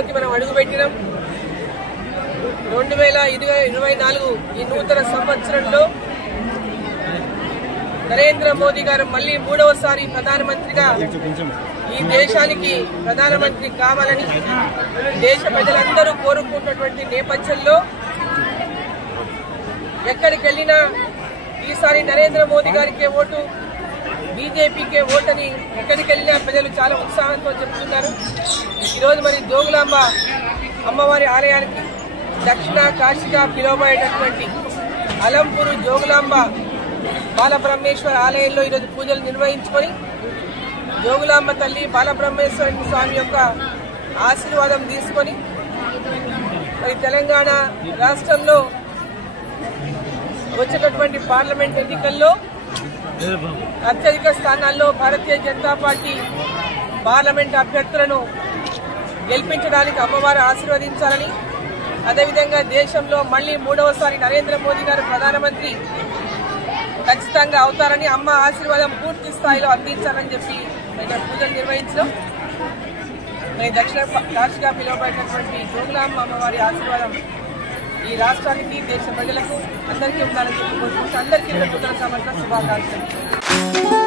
సంవత్సరంలోకి మనం అడుగుపెట్టినాం. 2024 ఈ నూతన సంవత్సరంలో నరేంద్ర మోదీ గారు మళ్లీ మూడవసారి ప్రధానమంత్రిగా ఈ దేశానికి ప్రధానమంత్రి కావాలని దేశ ప్రజలందరూ కోరుకుంటున్నటువంటి నేపథ్యంలో ఎక్కడికి వెళ్ళినా ఈసారి నరేంద్ర మోదీ గారికే ఓటు, బీజేపీకే ఓటని ఎక్కడికి వెళ్ళినా ప్రజలు చాలా ఉత్సాహంతో చెబుతున్నారు. ఈరోజు మరి జోగులాంబ అమ్మవారి ఆలయానికి దక్షిణ కాశీగా పిలువబడేటటువంటి అలంపూరు జోగులాంబ బాలబ్రహ్మేశ్వర ఆలయంలో ఈరోజు పూజలు నిర్వహించుకొని జోగులాంబ తల్లి బాలబ్రహ్మేశ్వర స్వామి యొక్క ఆశీర్వాదం తీసుకొని మరి తెలంగాణ రాష్ట్రంలో వచ్చేటటువంటి పార్లమెంట్ ఎన్నికల్లో అత్యధిక స్థానాల్లో భారతీయ జనతా పార్టీ పార్లమెంట్ అభ్యర్థులను గెలిపించడానికి అమ్మవారు ఆశీర్వదించాలని, అదేవిధంగా దేశంలో మళ్లీ మూడవసారి నరేంద్ర మోదీ గారు ప్రధానమంత్రి ఖచ్చితంగా అవుతారని, అమ్మ ఆశీర్వాదం పూర్తి స్థాయిలో అందించాలని చెప్పి ఇక్కడ పూజలు నిర్వహించడం, దక్షిణ కాశీగా పిలువబడినటువంటి జోగులాంబ అమ్మవారి ఆశీర్వాదం ఈ రాష్ట్రానికి దేశ ప్రజలకు అందరికీ ఉండాలని చెప్పి కోరుకుంటూ అందరికీ నూతన సంవత్సర శుభాకాంక్షలు.